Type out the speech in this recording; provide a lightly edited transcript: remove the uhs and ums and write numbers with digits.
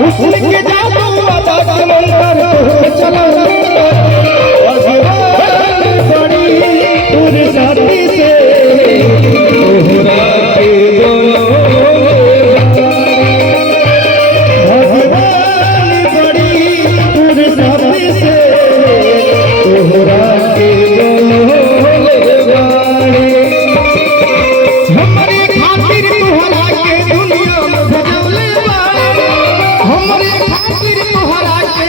हुस्न के जादू अदा के मंतर चला भगवान बड़ी फुर्सती से तोहरा के दोनों भगवान बड़ी फुर्सती से तोहरा के दोनों हमरे खातिर तोहरा के दुनिया में भेजले बा हमरे खातिर तोहरा के